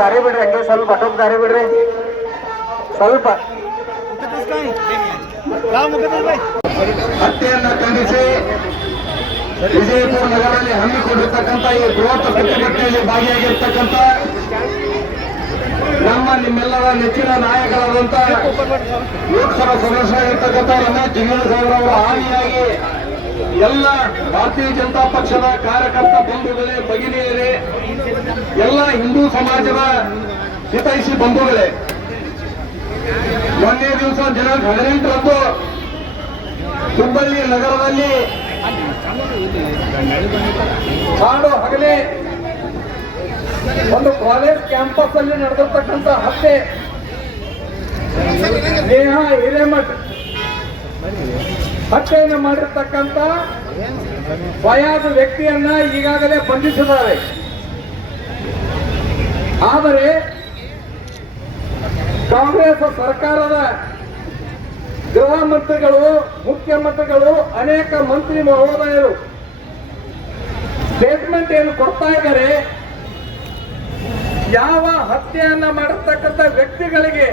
ದಾರಿ ಬಿಡ್ರಿ, ಹಂಗೆ ಸ್ವಲ್ಪ ಅಟೋಪ್ ದಾರಿ ಬಿಡ್ರಿ ಸ್ವಲ್ಪ. ಹತ್ಯೆಯನ್ನ ಖಂಡಿಸಿ ವಿಜಯಪುರ ನಗರದಲ್ಲಿ ಹಮ್ಮಿಕೊಂಡಿರ್ತಕ್ಕಂಥ ಈ ಬೃಹತ್ ಪ್ರತಿಭಟನೆಯಲ್ಲಿ ಭಾಗಿಯಾಗಿರ್ತಕ್ಕಂಥ ನಿಮ್ಮೆಲ್ಲರ ನೆಚ್ಚಿನ ನಾಯಕರಾದಂಥ ಲೋಕಸಭಾ ಸದಸ್ಯರಾಗಿರ್ತಕ್ಕಂಥ ರಮೇಶ್ ಜಿಗಣೇಗೌಡ ಅವರ ಹಾನಿಯಾಗಿ ಎಲ್ಲ ಭಾರತೀಯ ಜನತಾ ಪಕ್ಷದ ಕಾರ್ಯಕರ್ತ ಬಂಧುಗಳೇ, ಭಗಿನಿಯರೇ, ಎಲ್ಲ ಹಿಂದೂ ಸಮಾಜದ ಹಿತೈಷಿ ಬಂಧುಗಳೇ, ಮೊನ್ನೆ ದಿವಸ ದಿನಾಂಕ 18ರಂದು ಹುಬ್ಬಳ್ಳಿ ನಗರದಲ್ಲಿ ಕಾಡು ಹಗಲೇ ಒಂದು ಕಾಲೇಜ್ ಕ್ಯಾಂಪಸ್ ಅಲ್ಲಿ ನಡೆದಿರ್ತಕ್ಕಂಥ ಹತ್ಯೆ, ನೇಹಾ ಹಿರೇಮಠ್ ಹತ್ಯೆಯನ್ನು ಮಾಡಿರ್ತಕ್ಕಂಥ ಫಯಾಜ್ ವ್ಯಕ್ತಿಯನ್ನ ಈಗಾಗಲೇ ಬಂಧಿಸಿದ್ದಾರೆ. ಆದರೆ ಕಾಂಗ್ರೆಸ್ ಸರ್ಕಾರದ ಗೃಹ ಮಂತ್ರಿಗಳು, ಮುಖ್ಯಮಂತ್ರಿಗಳು, ಅನೇಕ ಮಂತ್ರಿ ಮಹೋದಯರು ಸ್ಟೇಟ್ಮೆಂಟ್ ಏನು ಕೊಡ್ತಾ ಇದ್ದಾರೆ, ಯಾವ ಹತ್ಯೆಯನ್ನ ಮಾಡಿರ್ತಕ್ಕಂಥ ವ್ಯಕ್ತಿಗಳಿಗೆ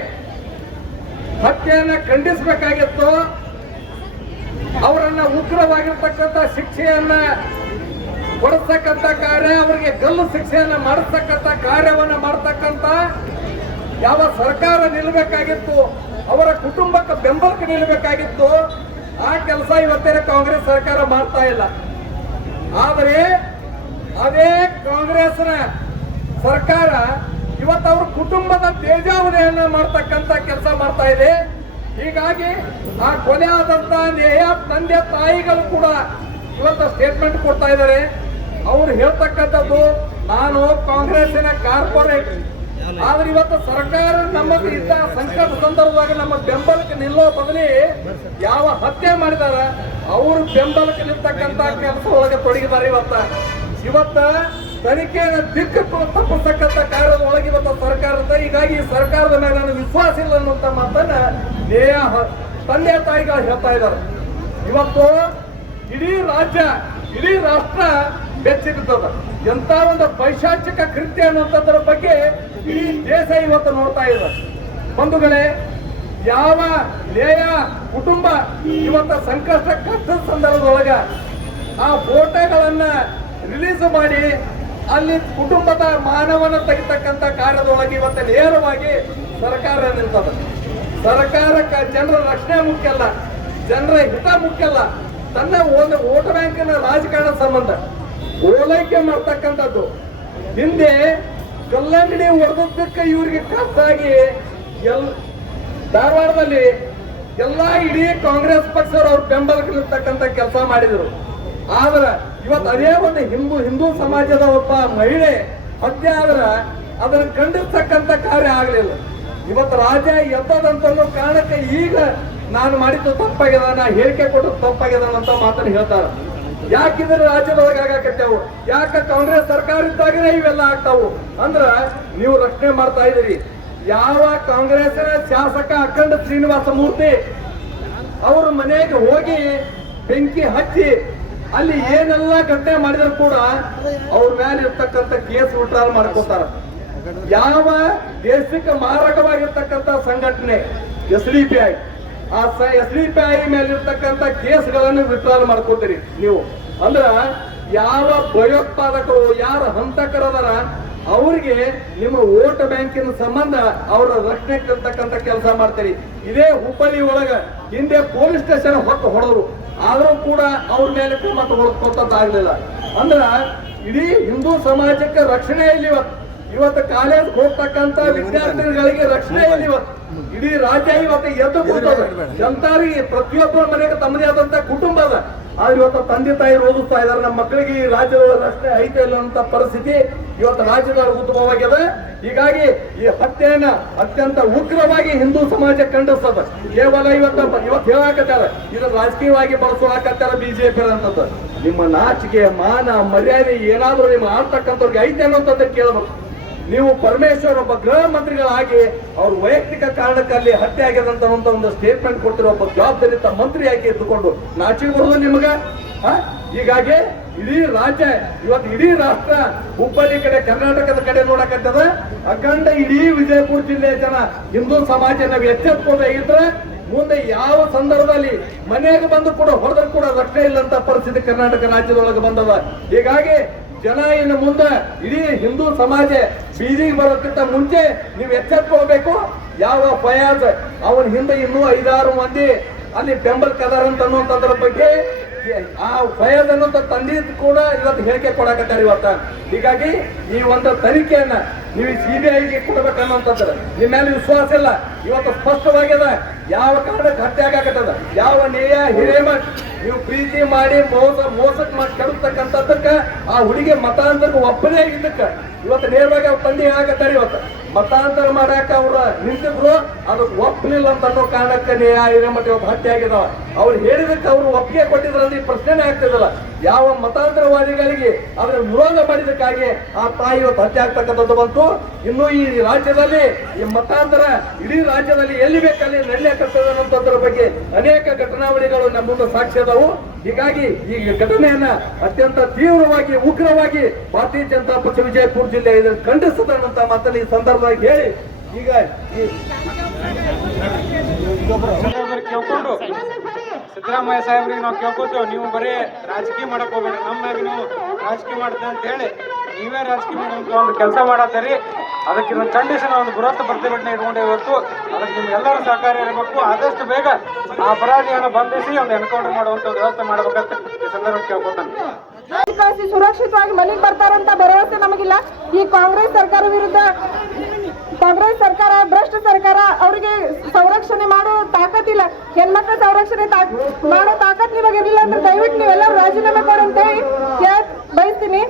ಹತ್ಯೆಯನ್ನ ಖಂಡಿಸಬೇಕಾಗಿತ್ತು, ಅವರನ್ನ ಉಗ್ರವಾಗಿರ್ತಕ್ಕಂಥ ಶಿಕ್ಷೆಯನ್ನ ಕೊಡಿಸ್ತಕ್ಕಂಥ ಕಾರ್ಯ, ಅವರಿಗೆ ಗಲ್ಲು ಶಿಕ್ಷೆಯನ್ನ ಮಾಡಿಸ್ತಕ್ಕಂಥ ಕಾರ್ಯವನ್ನ ಮಾಡತಕ್ಕಂಥ ಯಾವ ಸರ್ಕಾರ ನಿಲ್ಲಬೇಕಾಗಿತ್ತು, ಅವರ ಕುಟುಂಬಕ್ಕೆ ಬೆಂಬಲಕ್ಕೆ ನಿಲ್ಲಬೇಕಾಗಿತ್ತು, ಆ ಕೆಲಸ ಇವತ್ತಿನ ಕಾಂಗ್ರೆಸ್ ಸರ್ಕಾರ ಮಾಡ್ತಾ ಇಲ್ಲ. ಆದರೆ ಅದೇ ಕಾಂಗ್ರೆಸ್ನ ಸರ್ಕಾರ ಇವತ್ತು ಅವ್ರ ಕುಟುಂಬದ ತೇಜಾವಧೆಯನ್ನ ಮಾಡ್ತಕ್ಕಂಥ ಕೆಲಸ ಮಾಡ್ತಾ ಇದೆ. ಹೀಗಾಗಿ ಆ ಕೊಲೆ ಆದಂತ ನೇಹಾ ತಂದೆ ತಾಯಿಗಳು ಕೂಡ ಇವತ್ತು ಸ್ಟೇಟ್ಮೆಂಟ್ ಕೊಡ್ತಾ ಇದ್ದಾರೆ. ಅವ್ರು ಹೇಳ್ತಕ್ಕಂಥದ್ದು, ನಾನು ಕಾಂಗ್ರೆಸ್ಸಿನ ಕಾರ್ಪೊರೇಟ್, ಆದ್ರೆ ಇವತ್ತು ಸರ್ಕಾರ ನಮಗೆ ಇದ್ದ ಸಂಕಟ ಸಂದರ್ಭದಾಗ ನಮ್ಮ ಬೆಂಬಲಕ್ಕೆ ನಿಲ್ಲೋ ಬದಲಿ ಯಾವ ಹತ್ಯೆ ಮಾಡಿದಾರ ಅವರು ಬೆಂಬಲಕ್ಕೆ ನಿಲ್ತಕ್ಕಂಥ ಕೆಲಸ ಒಳಗೆ ತೊಡಗಿದ್ದಾರೆ. ಇವತ್ತ ತನಿಖೆಯನ್ನು ದಿಕ್ಕು ತಪ್ಪಿಸ್ತಕ್ಕಂಥ ಕಾರ್ಯದ ಒಳಗೆ ಇವತ್ತು ಸರ್ಕಾರದ, ಹೀಗಾಗಿ ಸರ್ಕಾರದ ಮೇಲೆ ನನಗೆ ವಿಶ್ವಾಸ ಇಲ್ಲ ಅನ್ನುವಂತ ಮಾತನ್ನ ನೇಹಾ ತಂದೆ ತಾಯಿಗಳು ಹೇಳ್ತಾ ಇದ್ದಾರೆ. ಇವತ್ತು ಇಡೀ ರಾಜ್ಯ, ಇಡೀ ರಾಷ್ಟ್ರ ಬೆಚ್ಚಿಬಿದ್ದದ. ಎಂತ ಒಂದು ಪೈಶಾಚಿಕ ಕೃತ್ಯ ಅನ್ನುವಂಥದ್ರ ಬಗ್ಗೆ ಇಡೀ ದೇಶ ಇವತ್ತು ನೋಡ್ತಾ ಇದೆ. ಬಂಧುಗಳೇ, ಯಾವ ನೇಹಾ ಕುಟುಂಬ ಇವತ್ತು ಸಂಕಷ್ಟ ಕಷ್ಟದ ಸಂದರ್ಭದೊಳಗ ಆ ಫೋಟೋಗಳನ್ನ ರಿಲೀಸ್ ಮಾಡಿ ಅಲ್ಲಿ ಕುಟುಂಬದ ಮಾನವನ ತೆಗಿತಕ್ಕಂಥ ಕಾರ್ಯದೊಳಗೆ ಇವತ್ತು ನೇರವಾಗಿ ಸರ್ಕಾರ ನಿಲ್ತದೆ. ಸರ್ಕಾರಕ್ಕೆ ಜನರ ರಕ್ಷಣೆ ಮುಖ್ಯ ಅಲ್ಲ, ಜನರ ಹಿತ ಮುಖ್ಯ ಅಲ್ಲ, ತನ್ನ ಒಂದು ವೋಟ್ ಬ್ಯಾಂಕಿನ ರಾಜಕಾರಣ ಸಂಬಂಧ ಓಲೈಕೆ ಮಾಡ್ತಕ್ಕಂಥದ್ದು. ಹಿಂದೆ ಕಲ್ಲಂಗಡಿ ಹೊಡೆದಕ್ಕೆ ಇವರಿಗೆ ಖಾಸಾಗಿ ಧಾರವಾಡದಲ್ಲಿ ಎಲ್ಲ ಇಡೀ ಕಾಂಗ್ರೆಸ್ ಪಕ್ಷದವರು ಅವ್ರ ಬೆಂಬಲಕ್ಕೆ ನಿಲ್ತಕ್ಕಂಥ ಕೆಲಸ ಮಾಡಿದರು. ಆದ್ರೆ ಇವತ್ತು ಅದೇ ಒಂದು ಹಿಂದೂ ಸಮಾಜದ ಒಬ್ಬ ಮಹಿಳೆ ಹತ್ಯೆ ಆದ್ರ ಅದನ್ನು ಖಂಡಿಸ್ತಕ್ಕಂಥ ಕಾರ್ಯ ಆಗಲಿಲ್ಲ. ಇವತ್ತು ರಾಜ್ಯ ಎದ್ದದಂತ ಕಾರಣಕ್ಕೆ ಈಗ ನಾನು ಮಾಡಿದ್ದು ತಪ್ಪಾಗ್ಯದ, ನಾ ಹೇಳಿಕೆ ಕೊಟ್ಟು ತಪ್ಪಾಗ್ಯದ ಅಂತ ಮಾತನ್ನು ಹೇಳ್ತಾರೆ. ಯಾಕಿದ್ರೆ ರಾಜ್ಯದೊಳಗೆ ಆಗಾಕತ್ತೇವು, ಯಾಕ ಕಾಂಗ್ರೆಸ್ ಸರ್ಕಾರ ಇದ್ದಾಗನೇ ಇವೆಲ್ಲ ಆಗ್ತಾವು ಅಂದ್ರ ನೀವು ರಕ್ಷಣೆ ಮಾಡ್ತಾ ಇದ್ದೀರಿ. ಯಾವ ಕಾಂಗ್ರೆಸ್ ಶಾಸಕ ಅಖಂಡ ಶ್ರೀನಿವಾಸ ಮೂರ್ತಿ ಅವ್ರ ಮನೆಗೆ ಹೋಗಿ ಬೆಂಕಿ ಹಚ್ಚಿ ಅಲ್ಲಿ ಏನೆಲ್ಲ ಘಟನೆ ಮಾಡಿದ್ರು ಕೂಡ ಅವ್ರ ಮೇಲೆ ಇರ್ತಕ್ಕಂಥ ಕೇಸ್ ವಿಡ್ರಾಲ್ ಮಾಡ್ಕೋತಾರ. ಯಾವ ದೇಶಕ್ಕೆ ಮಾರಕವಾಗಿರ್ತಕ್ಕಂಥ ಸಂಘಟನೆ SDPI, ಆ SDPI ಮೇಲೆ ಇರ್ತಕ್ಕಂಥ ಕೇಸ್ಗಳನ್ನು ವಿಡ್ರಾಲ್ ಮಾಡ್ಕೋತೀರಿ ನೀವು. ಅಂದ್ರ ಯಾವ ಭಯೋತ್ಪಾದಕರು, ಯಾರ ಹಂತಕರದಾರ ಅವ್ರಿಗೆ ನಿಮ್ಮ ವೋಟ್ ಬ್ಯಾಂಕಿನ ಸಂಬಂಧ ಅವರ ರಕ್ಷಣೆ ಇರ್ತಕ್ಕಂಥ ಕೆಲಸ ಮಾಡ್ತೀರಿ. ಇದೇ ಹುಬ್ಬಳ್ಳಿ ಒಳಗ ಹಿಂದೆ ಪೊಲೀಸ್ ಸ್ಟೇಷನ್ ಹೊಡೆದ್ರು, ಆದ್ರೂ ಕೂಡ ಅವ್ರ ಮೇಲೆ ಕ್ರಮ ತಗೊಳ್ಕೊತಾಗ್ಲಿಲ್ಲ. ಅಂದ್ರ ಇಡೀ ಹಿಂದೂ ಸಮಾಜಕ್ಕೆ ರಕ್ಷಣೆ ಇಲ್ಲಿ ಇವತ್ತು ಕಾಲೇಜ್ ಹೋಗ್ತಕ್ಕಂತ ವಿದ್ಯಾರ್ಥಿಗಳಿಗೆ ರಕ್ಷಣೆ ಇಲ್ಲಿ ಇಡೀ ರಾಜ್ಯ ಇವತ್ತು ಎದ್ದು ಕೂತದ. ಜನತಾರಿಗೆ ಪ್ರತಿಯೊಬ್ಬರ ಮನೆಗೆ ತಮ್ಮದೇ ಆದಂತ ಕುಟುಂಬ ಅದ. ಆದ್ರೆ ಇವತ್ತು ತಂದೆ ತಾಯಿ ಓದಿಸ್ತಾ ಇದಾರೆ, ನಮ್ಮ ಮಕ್ಕಳಿಗೆ ಈ ರಾಜ್ಯದೊಳಗೆ ರಕ್ಷಣೆ ಐತೆ ಇಲ್ಲ ಅಂತ ಪರಿಸ್ಥಿತಿ ಇವತ್ತು ರಾಜ್ಯದೊಳಗೆ ಉದ್ಭವವಾಗ್ಯದ. ಹೀಗಾಗಿ ಈ ಹತ್ಯೆಯನ್ನ ಅತ್ಯಂತ ಉಗ್ರವಾಗಿ ಹಿಂದೂ ಸಮಾಜ ಖಂಡಿಸ್ತದ. ಕೇವಲ ಇವತ್ತು ಹೇಳಾಕತ್ತಾರ, ಇದನ್ನ ರಾಜಕೀಯವಾಗಿ ಬಳಸೋಕತ್ತಾರ ಬಿಜೆಪಿ ಅಂತದ್ದು. ನಿಮ್ಮ ನಾಚಿಕೆ, ಮಾನ, ಮರ್ಯಾದೆ ಏನಾದ್ರೂ ನಿಮ್ಮ ಆಡ್ತಕ್ಕಂಥವ್ರಿಗೆ ಐತೆ ಅನ್ನೋಂಥದ್ದು ಕೇಳಬೇಕು. ನೀವು ಪರಮೇಶ್ವರ್ ಒಬ್ಬ ಗೃಹ ಮಂತ್ರಿಗಳಾಗಿ ಅವ್ರ ವೈಯಕ್ತಿಕ ಕಾರಣಕ್ಕಾಗಿ ಹತ್ಯೆ ಆಗ್ಯದಂತ ಒಂದು ಸ್ಟೇಟ್ಮೆಂಟ್ ಕೊಡ್ತಿರೋ ಒಬ್ಬ ಜವಾಬ್ದಾರಿತ ಮಂತ್ರಿಯಾಗಿ ಇದ್ದುಕೊಂಡು ನಾಚಿಕೆ ಬರೋದು ನಿಮಗ. ಹೀಗಾಗಿ ಇಡೀ ರಾಜ್ಯ ಇವತ್ತು ಇಡೀ ರಾಷ್ಟ್ರ ಹುಬ್ಬಳ್ಳಿ ಕಡೆ ಕರ್ನಾಟಕದ ಕಡೆ ನೋಡಕತ್ತದ. ಅಖಂಡ ಇಡೀ ವಿಜಯಪುರ ಜಿಲ್ಲೆಯ ಜನ ಹಿಂದೂ ಸಮಾಜ ನಾವು ಎಚ್ಚೆತ್ಕೋಬೇಕಿದ್ರೆ ಮುಂದೆ ಯಾವ ಸಂದರ್ಭದಲ್ಲಿ ಮನೆಗೆ ಬಂದು ಕೂಡ ಹೊಡೆದ್ರು ಕೂಡ ರಕ್ಷಣೆ ಇಲ್ಲಂತ ಪರಿಸ್ಥಿತಿ ಕರ್ನಾಟಕ ರಾಜ್ಯದೊಳಗೆ ಬಂದದ. ಹೀಗಾಗಿ ಜನ ಇನ್ನು ಮುಂದೆ ಇಡೀ ಹಿಂದೂ ಸಮಾಜ ಬೀದಿಗೆ ಬರೋಕ್ಕಿಂತ ಮುಂಚೆ ನೀವು ಎಚ್ಚೆತ್ಕೊಳ್ಬೇಕು. ಯಾವ ಫಯಾಜ್ ಅವನ ಹಿಂದೆ ಇನ್ನೂ 5-6 ಮಂದಿ ಅಲ್ಲಿ ಬೆಂಬಲ ಕದಾರ ಅಂತ ಅನ್ನುವಂಥದ್ರ ಬಗ್ಗೆ ಆ ಫಯಾಜ್ ಅನ್ನುವಂಥ ತಂದೆ ಕೂಡ ಇವತ್ತು ಹೇಳಿಕೆ ಕೊಡಕತ್ತಾರೆ ಇವತ್ತ. ಹೀಗಾಗಿ ಈ ಒಂದು ತನಿಖೆಯನ್ನ ನೀವು CBIಗೆ ಕೊಡ್ಬೇಕನ್ನುವಂಥದ್ದು ನಿಮ್ಮ ಮೇಲೆ ವಿಶ್ವಾಸ ಇಲ್ಲ. ಇವತ್ತು ಸ್ಪಷ್ಟವಾಗ್ಯದ ಯಾವ ಕಾರಣಕ್ಕೆ ಹತ್ಯೆ ಆಗಾಕತ್ತದ, ಯಾವ ನೇಯ ಹಿರೇಮಠ್ ನೀವು ಪ್ರೀತಿ ಮಾಡಿ ಮೋಸಕ್ಕೆ ಮಾಡಿ ಕೆಡತಕ್ಕಂಥದ್ದಕ್ಕ ಆ ಹುಡುಗಿ ಮತಾಂತರಕ್ಕೆ ಒಪ್ಪದೇ ಆಗಿದ್ದಕ್ಕ ಇವತ್ತು ನೇರವಾಗಿ ಅವ್ರ ತಂದೆ ಆಗತ್ತಾರೆ. ಇವತ್ತು ಮತಾಂತರ ಮಾಡಾಕ ಅವ್ರ ನಿಂತಿದ್ರು ಅದಕ್ಕೆ ಒಪ್ಪಲಿಲ್ಲ ಅಂತ ಅನ್ನೋ ಕಾರಣಕ್ಕೆ ನೇಯ ಹಿರೇಮಠ ಇವತ್ತು ಹತ್ಯೆ ಆಗಿದಾವ. ಅವ್ರು ಹೇಳಿದಕ್ಕೆ ಅವ್ರು ಒಪ್ಪಿಗೆ ಕೊಟ್ಟಿದ್ರಲ್ಲಿ ಈ ಪ್ರಶ್ನೆನೇ ಆಗ್ತಿದಲ್ಲ. ಯಾವ ಮತಾಂತರವಾದಿಗಳಿಗೆ ಅದರ ವಿರೋಧ ಮಾಡಿದಕ್ಕಾಗಿ ಆ ತಾಯಿ ಇವತ್ತು ಹತ್ಯೆ ಆಗ್ತಕ್ಕಂಥದ್ದು ಬಂತು. ಇನ್ನು ಈ ರಾಜ್ಯದಲ್ಲಿ ಈ ಮತಾಂತರ ಇಡೀ ರಾಜ್ಯದಲ್ಲಿ ಎಲ್ಲಿ ಬೇಕಲ್ಲಿ ನಡೆಯಕತ್ತದ ಅನ್ನೋದ್ರ ಬಗ್ಗೆ ಅನೇಕ ಘಟನಾವಳಿಗಳು ನಮ್ಮ ಮುಂದೆ ಸಾಕ್ಷಿ ಅದಾವು. ಹೀಗಾಗಿ ಈ ಘಟನೆಯನ್ನ ಅತ್ಯಂತ ತೀವ್ರವಾಗಿ ಉಗ್ರವಾಗಿ ಭಾರತೀಯ ಜನತಾ ಪಕ್ಷ ವಿಜಯಪುರ ಜಿಲ್ಲೆ ಇದನ್ನು ಖಂಡಿಸುತ್ತಂತ ಮಾತನ್ನು ಈ ಸಂದರ್ಭವಾಗಿ ಹೇಳಿ ಈಗ ಕೇಳ್ಕೊಂಡು ಸಿದ್ದರಾಮಯ್ಯ ಸಾಹೇಬ್ರಿಗೆ ನಾವು ಕೇಳ್ಕೊತೇವೆ, ನೀವು ಬರೀ ರಾಜಕೀಯ ಮಾಡಕ್ ಹೋಗ್ಬೇಡ್ರಿ, ನಮ್ಮಾಗಿ ನೀವು ರಾಜಕೀಯ ಮಾಡ್ತೀವಿ ಅಂತ ಹೇಳಿ ನೀವೇ ರಾಜಕೀಯ ಮಾಡುವಂತ ಒಂದು ಕೆಲಸ ಮಾಡತ್ತೀರಿ. ಅದಕ್ಕೆ ಒಂದು ಖಂಡಿಸಿ ನಾವು ಒಂದು ಬೃಹತ್ ಪ್ರತಿಭಟನೆ ಇಟ್ಕೊಂಡೇ ಇವತ್ತು. ಅದಕ್ಕೆ ನಿಮ್ಗೆಲ್ಲರೂ ಸಹಕಾರ ಇರಬೇಕು. ಆದಷ್ಟು ಬೇಗ ಆ ಅಪರಾಧಿಯನ್ನು ಬಂಧಿಸಿ ಒಂದು ಎನ್ಕೌಂಟರ್ ಮಾಡುವಂತ ವ್ಯವಸ್ಥೆ ಮಾಡ್ಬೇಕಂತ ಈ ಸಂದರ್ಭ ಕೇಳ್ಕೊತಾನೆ. ಕಳಿಸಿ ಸುರಕ್ಷಿತವಾಗಿ ಮನೆಗೆ ಬರ್ತಾರಂತ ಭರವಸೆ ನಮಗಿಲ್ಲ. ಈ ಕಾಂಗ್ರೆಸ್ ಸರ್ಕಾರ ವಿರುದ್ಧ ಕಾಂಗ್ರೆಸ್ ಸರ್ಕಾರ ಭ್ರಷ್ಟ ಸರ್ಕಾರ, ಅವರಿಗೆ ಸಂರಕ್ಷಣೆ ಮಾಡೋ ತಾಕತ್ತಿಲ್ಲ. ಹೆಣ್ಮಕ್ಳ ಸಂರಕ್ಷಣೆ ಮಾಡೋ ತಾಕತ್ ನಿಮಗೆ ಇರಲಿಲ್ಲ ಅಂದ್ರೆ ದಯವಿಟ್ಟು ನೀವೆಲ್ಲರೂ ರಾಜೀನಾಮೆ ಕೊಡಂತ ಹೇಳಿ ಬಯಸ್ತೀನಿ.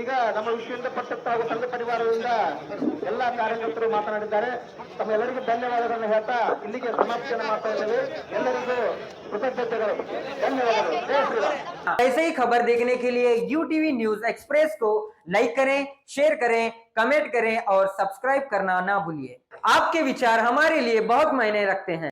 ಈಗ ನಮ್ಮ ವಿಶ್ವ ಹಿಂದೂ ಪರಿಷತ್ ಹಾಗೂ ಸಂಘ ಪರಿವಾರದಿಂದ ಎಲ್ಲ ಕಾರ್ಯಕರ್ತರು ಮಾತನಾಡಿದ್ದಾರೆ. ತಮ್ಮೆಲ್ಲರಿಗೂ ಧನ್ಯವಾದಗಳನ್ನು ಹೇಳ್ತಾ ಇಲ್ಲಿಗೆ ಸಮಾಪ್ತಿಯನ್ನು ಮಾಡ್ತಾ ಇದ್ದೇವೆ. ಎಲ್ಲರಿಗೂ कृतज्ञताएं, धन्यवाद। जय श्री राम। ऐसे ही खबर देखने के लिए UTV न्यूज एक्सप्रेस को लाइक करें, शेयर करें, कमेंट करें और सब्सक्राइब करना ना भूलिए। आपके विचार हमारे लिए बहुत मायने रखते हैं।